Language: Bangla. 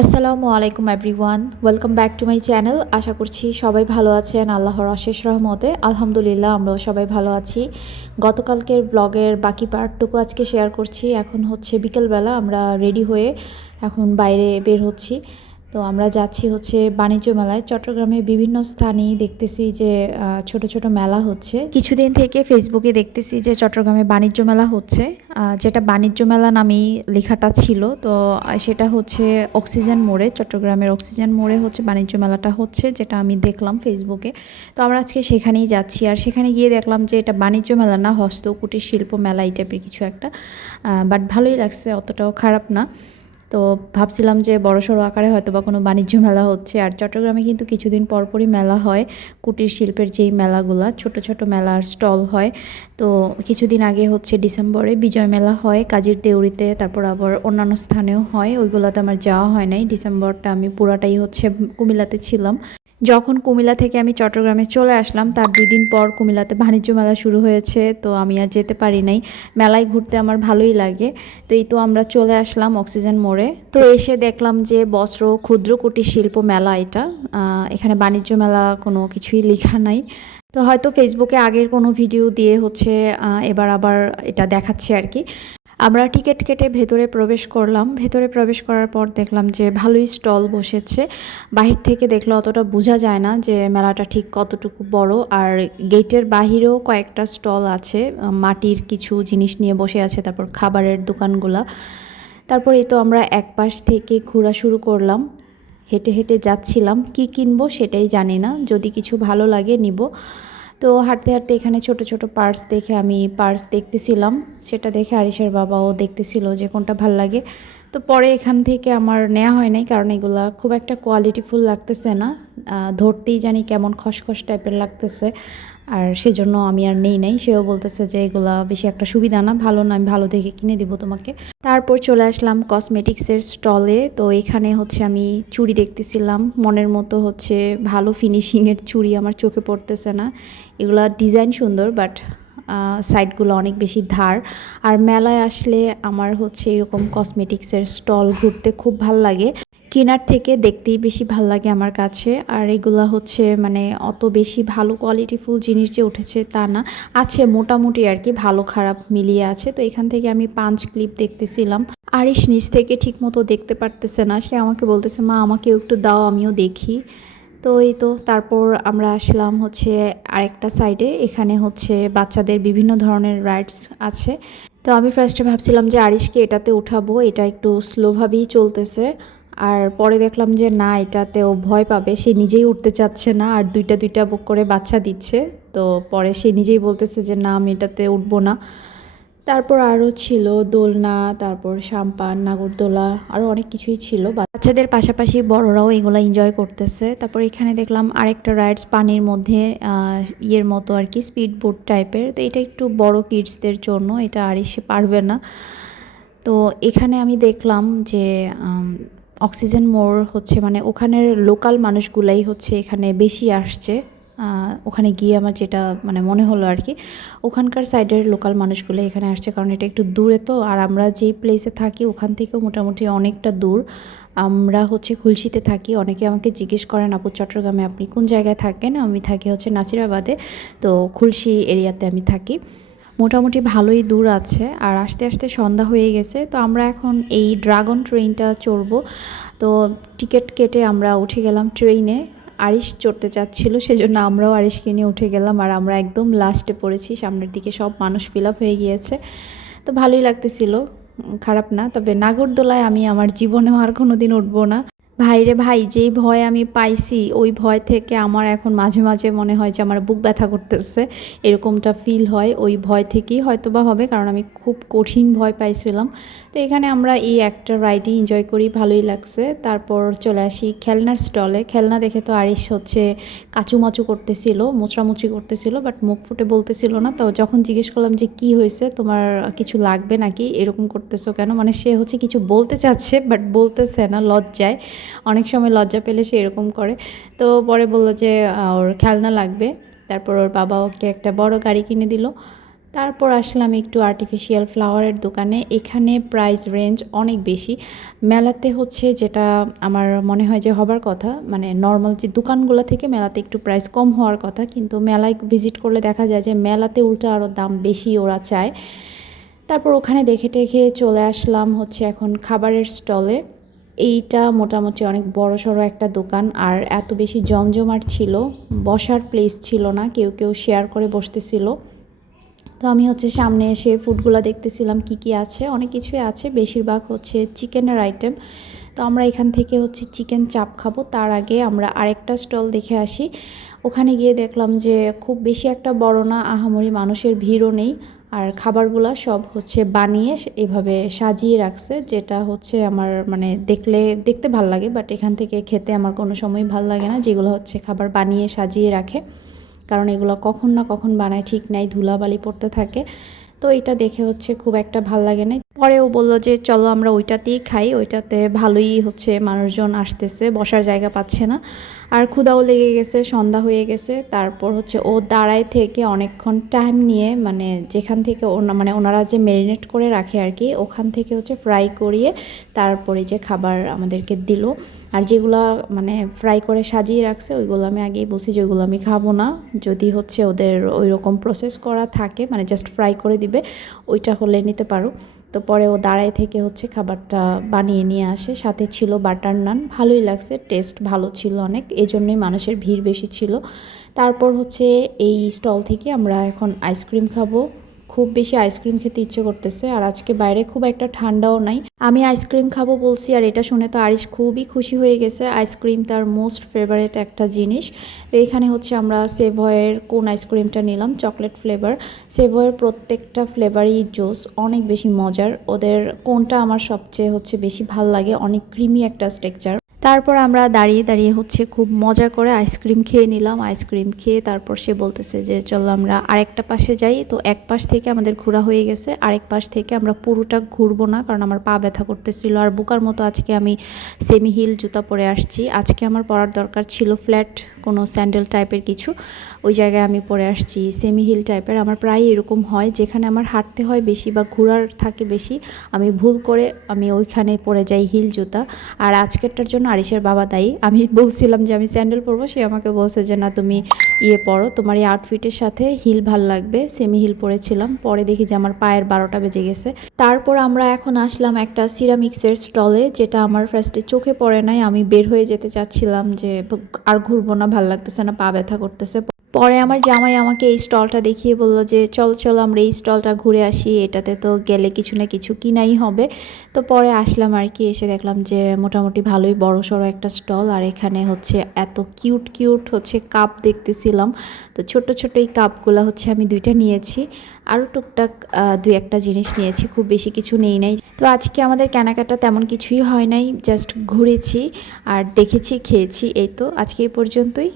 আসসালামু আলাইকুম everyone welcome back to my channel আশা করছি সবাই ভালো আছেন, আল্লাহর অশেষ রহমতে। আলহামদুলিল্লাহ, আমরাও সবাই ভালো আছি। গতকালকের ব্লগের বাকি পার্টটুকু আজকে শেয়ার করছি। এখন হচ্ছে বিকেলবেলা, আমরা রেডি হয়ে এখন বাইরে বের হচ্ছি। তো আমরা যাচ্ছি হচ্ছে বাণিজ্য মেলায়। চট্টগ্রামে বিভিন্ন স্থানেই দেখতেছি যে ছোট ছোট মেলা হচ্ছে। কিছুদিন থেকে ফেসবুকে দেখতেছি যে, চট্টগ্রামে বাণিজ্য মেলা হচ্ছে। যেটা বাণিজ্য মেলা নামেই লেখাটা ছিল। তো সেটা হচ্ছে অক্সিজেন মোড়ে, চট্টগ্রামের অক্সিজেন মোড়ে হচ্ছে বাণিজ্য মেলাটা হচ্ছে, যেটা আমি দেখলাম ফেসবুকে তো আমরা আজকে সেখানেই যাচ্ছি। আর সেখানে গিয়ে দেখলাম যে, এটা বাণিজ্য মেলা না হস্ত কুটির শিল্প মেলা এই টাইপের কিছু একটা। বাট ভালোই লাগছে, অতটাও খারাপ না। তো ভাবছিলাম যে বড় সড়ো আকারে হয়তো বা কোনো বাণিজ্য মেলা হচ্ছে। আর চট্টগ্রামে কিন্তু কিছুদিন পরপরই মেলা হয়। কুটির শিল্পের যেই মেলাগুলো, ছোট ছোট মেলার স্টল হয়। তো কিছুদিন আগে হচ্ছে ডিসেম্বরে বিজয় মেলা হয়, কাজীর দেউরিতে, তারপর আবার অন্যান্য স্থানেও হয়। ওইগুলোতে আমার যাওয়া হয় নাই। ডিসেম্বরটা আমি পুরাটাই হচ্ছে কুমিল্লাতে ছিলাম। যখন কুমিল্লা থেকে আমি চট্টগ্রামে চলে আসলাম, তার দুই দিন পর কুমিল্লাতে বাণিজ্য মেলা শুরু হয়েছে, তো আমি আর যেতে পারি নাই। মেলায় ঘুরতে আমার ভালোই লাগে। তো এই তো আমরা চলে আসলাম অক্সিজেন মোড়ে। তো এসে দেখলাম যে বস্ত্র ক্ষুদ্র কুটির শিল্প মেলা এটা। এখানে বাণিজ্য মেলা কোনো কিছুই লেখা নাই। তো হয়তো ফেসবুকে আগের কোনো ভিডিও দিয়ে হচ্ছে এবার আবার এটা দেখাচ্ছে আর কি। আমরা টিকিট কেটে ভেতরে প্রবেশ করলাম। ভেতরে প্রবেশ করার পর দেখলাম যে ভালোই স্টল বসেছে। বাহির থেকে দেখলে অতটা বোঝা যায় না যে মেলাটা ঠিক কতটুকু বড়। আর গেটের বাহিরেও কয়েকটা স্টল আছে। মাটির কিছু জিনিস নিয়ে বসে আছে, তারপর খাবারের দোকানগুলা। তারপর এই তো আমরা এক পাশ থেকে ঘোরা শুরু করলাম। হেঁটে হেঁটে যাচ্ছিলাম। কি কিনবো সেটাই জানি না। যদি কিছু ভালো লাগে নিব। তো হাঁটতে হাঁটতে এখানে ছোট ছোট পার্স দেখে আমি পার্স দেখতেছিলাম। সেটা দেখে আরিসের বাবাও দেখতেছিল যে কোনটা ভালো লাগে। তো পরে এখান থেকে আমার নেওয়া হয় নাই, কারণ এগুলা খুব একটা কোয়ালিটিফুল লাগতেছে না। ধরতেই জানি কেমন খসখস টাইপের লাগতেছে, আর সেজন্য আমি আর নেই নাই। সেও বলতেছে যে এগুলা বেশি একটা সুবিধা না, ভালো না, আমি ভালো দেখে কিনে দিব তোমাকে। তারপর চলে আসলাম কসমেটিক্সের স্টলে তো এখানে হচ্ছে আমি চুড়ি দেখতেছিলাম। মনের মতো হচ্ছে ভালো ফিনিশিংয়ের চুড়ি আমার চোখে পড়তেছে না। এগুলা ডিজাইন সুন্দর বাট সাইডগুলো অনেক বেশি ধার। আর মেলায় আসলে আমার হচ্ছে এরকম কসমেটিক্সের স্টল ঘুরতে খুব ভালো লাগে। কেনার থেকে দেখতেই বেশি ভালো লাগে আমার কাছে। আর এগুলা হচ্ছে মানে অত বেশি ভালো কোয়ালিটিফুল জিনিস যে উঠেছে তা না। আছে মোটামুটি আর কি, ভালো খারাপ মিলিয়ে আছে। তো এখান থেকে আমি পাঁচ ক্লিপ দেখতেছিলাম। আরিশ নিচ থেকে ঠিক মতো দেখতে পারতেছে না। সে আমাকে বলতেছে, মা, আমাকেও একটু দাও, আমিও দেখি। তো এই তো, তারপর আমরা আসলাম হচ্ছে আরেকটা সাইডে এখানে হচ্ছে বাচ্চাদের বিভিন্ন ধরনের রাইডস আছে। তো আমি ফার্স্টে ভাবছিলাম যে আরিশকে এটাতে উঠাবো, এটা একটু স্লোভাবেই চলতেছে। আর পরে দেখলাম যে না এটাতে ও ভয় পাবে। সে নিজেই উঠতে চাচ্ছে না, আর দুইটা দুইটা বুক করে বাচ্চা দিচ্ছে। তো পরে সে নিজেই বলতেছে যে না, আমি এটাতে উঠবো না। তারপর আরও ছিল দোলনা, তারপর সাম্পান নাগরদোলা, আরও অনেক কিছুই ছিল। বাচ্চাদের পাশাপাশি বড়রাও এগুলো এনজয় করতেছে। তারপর এখানে দেখলাম আরেকটা রাইডস পানির মধ্যে ইয়ের মতো আর কি স্পিড বোট টাইপের তো এটা একটু বড় কিডসদের জন্য, এটা আর সে পারবে না। তো এখানে আমি দেখলাম যে অক্সিজেন মোড় হচ্ছে মানে ওখানের লোকাল মানুষগুলাই হচ্ছে এখানে বেশি আসছে। ওখানে গিয়ে আমার যেটা মানে মনে হলো আর কি, ওখানকার সাইডের লোকাল মানুষগুলো এখানে আসছে কারণ এটা একটু দূরে তো, আর আমরা যেই প্লেসে থাকি ওখান থেকেও মোটামুটি অনেকটা দূর। আমরা হচ্ছে খুলশিতে থাকি, অনেকে আমাকে জিজ্ঞেস করেন, আপু, চট্টগ্রামে আপনি কোন জায়গায় থাকেন? আমি থাকি হচ্ছে নাসিরাবাদে, তো খুলশি এরিয়াতে আমি থাকি। মোটামুটি ভালোই দূর আছে, আর আস্তে আস্তে সন্ধ্যা হয়ে গেছে, তো আমরা এখন এই ড্রাগন ট্রেনটা চড়বো। তো টিকিট কেটে আমরা উঠে গেলাম ট্রেনে আরিশ চড়তে চাচ্ছিল, সেজন্য আমরাও আরিশকে নিয়ে উঠে গেলাম আর আমরা একদম লাস্টে পড়েছি, সামনের দিকে সব মানুষ ফিল হয়ে গিয়েছে। তো ভালোই লাগতেছিল খারাপ না, তবে নাগরদোলায় আমি আমার জীবনেও আর কোনো দিন উঠবো না। ভাইরে ভাই, যেই ভয় আমি পাইছি, ওই ভয় থেকে আমার এখন মাঝে মাঝে মনে হয় যে আমার বুক ব্যথা করতেছে। এরকমটা ফিল হয়। ওই ভয় থেকেই হয়তো বা হবে, কারণ আমি খুব কঠিন ভয় পাইছিলাম। তো এখানে আমরা এই একটা রাইডই এনজয় করি, ভালোই লাগছে। তারপর চলে আসি খেলনার স্টলে খেলনা দেখে তো আরিশ হচ্ছে কাচুমাচু করতেছিল মোচড়ামুচি করতেছিল বাট মুখ ফুটে বলতেছিল না। তো যখন জিজ্ঞেস করলাম যে, কি হয়েছে? তোমার কিছু লাগবে নাকি? এরকম করতেছো কেন? মানে সে হচ্ছে কিছু বলতে চাচ্ছে বাট বলতেছে না, লজ্জায়। অনেক সময় লজ্জা পেলে সে এরকম করে। তো পরে বলল যে ওর খেলনা লাগবে। তারপর ওর বাবা ওকে একটা বড় গাড়ি কিনে দিল। তারপর আসলাম একটু আর্টিফিশিয়াল ফ্লাওয়ারের দোকানে। এখানে প্রাইস রেঞ্জ অনেক বেশি। মেলাতে হচ্ছে যেটা আমার মনে হয় যে হবার কথা মানে নর্মাল যে দোকানগুলো থেকে মেলাতে একটু প্রাইস কম হওয়ার কথা। কিন্তু মেলায় ভিজিট করলে দেখা যায় যে মেলাতে উল্টো আরও দাম বেশি ওরা চায়। তারপর ওখানে দেখে টেখে চলে আসলাম হচ্ছে এখন খাবারের স্টলে এইটা মোটামুটি অনেক বড় সড়ো একটা দোকান, আর এত বেশি জমজমাট ছিল, বসার প্লেস ছিল না, কেউ কেউ শেয়ার করে বসতেছিল। তো আমি হচ্ছে সামনে এসে ফুডগুলো দেখতেছিলাম, কি কি আছে? অনেক কিছুই আছে, বেশিরভাগ হচ্ছে চিকেনের আইটেম তো আমরা এখান থেকে হচ্ছে চিকেন চাপ খাব, তার আগে আমরা আরেকটা স্টল দেখে আসি। ওখানে গিয়ে দেখলাম যে খুব বেশি একটা বড় না, আহামরি মানুষের ভিড়ও নেই। আর খাবারগুলো সব হচ্ছে বানিয়ে এভাবে সাজিয়ে রাখছে, যেটা হচ্ছে আমার মানে দেখলে, দেখতে ভালো লাগে বাট এখান থেকে খেতে আমার কোনো সময় ভালো লাগে না। যেগুলো হচ্ছে খাবার বানিয়ে সাজিয়ে রাখে, কারণ এগুলো কখন না কখন বানায় ঠিক নাই, ধুলাবালি পড়তে থাকে। তো এটা দেখে হচ্ছে খুব একটা ভালো লাগে না পরে ও বলল যে, চলো আমরা ওইটাতেই খাই, ওইটাতে ভালোই হচ্ছে মানুষজন আসতেছে, বসার জায়গা পাচ্ছে না। আর ক্ষুদাও লেগে গেছে, সন্ধ্যা হয়ে গেছে, তারপর হচ্ছে ও দাঁড়ায় থেকে অনেকক্ষণ টাইম নিয়ে মানে যেখান থেকে মানে ওনারা যে ম্যারিনেট করে রাখে আর কি, ওখান থেকে হচ্ছে ফ্রাই করিয়ে তারপরে যে খাবার আমাদেরকে দিল। আর যেগুলো মানে ফ্রাই করে সাজিয়ে রাখছে, ওইগুলো আমি আগেই বলছি যে, ওইগুলো আমি খাব না। যদি হচ্ছে ওদের ওই রকম প্রসেস করা থাকে মানে জাস্ট ফ্রাই করে দিবে ওইটা হলে নিতে পারো। তো পরে ও দাঁড়ায় থেকে হচ্ছে খাবারটা বানিয়ে নিয়ে আসে। সাথে ছিল বাটার নান, ভালোই লাগছে, টেস্ট ভালো ছিল অনেক এই জন্যই মানুষের ভিড় বেশি ছিল। তারপর হচ্ছে এই স্টল থেকে আমরা এখন আইসক্রিম খাব। খুব বেশি আইসক্রিম খেতে ইচ্ছে করতেছে, আর আজকে বাইরে খুব একটা ঠান্ডাও নাই। আমি আইসক্রিম খাব বলছি, আর এটা শুনে তো আরিশ খুবই খুশি হয়ে গেছে। আইসক্রিম তার মোস্ট ফেভারেট একটা জিনিস। তো এখানে হচ্ছে আমরা সেভয়ের কোন আইসক্রিমটা নিলাম? চকলেট ফ্লেভার সেভয়ের প্রত্যেকটা ফ্লেভারই জোস অনেক বেশি মজার। ওদের কোনটা আমার সবচেয়ে হচ্ছে বেশি ভালো লাগে, অনেক ক্রিমি একটা স্ট্রাকচার তারপর আমরা দাঁড়িয়ে দাঁড়িয়ে হচ্ছে খুব মজা করে আইসক্রিম খেয়ে নিলাম, আইসক্রিম খেয়ে তারপর সে বলতেছে যে, চলো আমরা আরেকটা পাশে যাই। তো এক পাশ থেকে আমাদের ঘোরা হয়ে গেছে, আরেক পাশ থেকে আমরা পুরোটা ঘুরবো না, কারণ আমার পা ব্যথা করতেছিল। আর বুকার মতো আজকে আমি সেমি হিল জুতা পরে আসছি। আজকে আমার পরার দরকার ছিল ফ্ল্যাট কোনো স্যান্ডেল টাইপের কিছু। ওই জায়গায় আমি পরে আসছি সেমি হিল টাইপের আমার প্রায় এরকম হয়, যেখানে আমার হাঁটতে হয় বেশি বা ঘোরার থাকে বেশি, আমি ভুল করে আমি ওইখানে পরে যাই হিল জুতা। আর আজকেরটার জন্য আরিসের বাবা তাই। আমি বলছিলাম যে আমি স্যান্ডেল পরবো, সে আমাকে বলছে যে, না, তুমি ইয়ে পরো, তোমার এই আউটফিটের সাথে হিল ভালো লাগবে সেমি হিল পরেছিলাম। পরে দেখি যে আমার পায়ের বারোটা বেজে গেছে। তারপর আমরা এখন আসলাম একটা সিরামিক্সের স্টলে যেটা আমার ফার্স্টে চোখে পড়ে নাই। আমি বের হয়ে যেতে চাচ্ছিলাম যে, আর ঘুরবো না, ভালো লাগতেছে না, পা ব্যথা করতেছে। পরে আমার জামাই আমাকে এই স্টলটা দেখিয়ে বলল যে, চল চল, আমরা এই স্টলটা ঘুরে আসি, এটাতে তো গেলে কিছু না কিছু কিনাই হবে। তো পরে আসলাম আর কি, এসে দেখলাম যে, মোটামুটি ভালোই বড় সড়ো একটা স্টল। আর এখানে হচ্ছে এত কিউট কিউট হচ্ছে কাপ দেখতেছিলাম। তো ছোট ছোট এই কাপগুলো হচ্ছে আমি দুইটা নিয়েছি। আরও টুকটাক দুই একটা জিনিস নিয়েছি, খুব বেশি কিছু নেই নাই। তো আজকে আমাদের কেনাকাটা তেমন কিছুই হয় নাই, জাস্ট ঘুরেছি আর দেখেছি, খেয়েছি, এই তো। আজকে এই পর্যন্তই।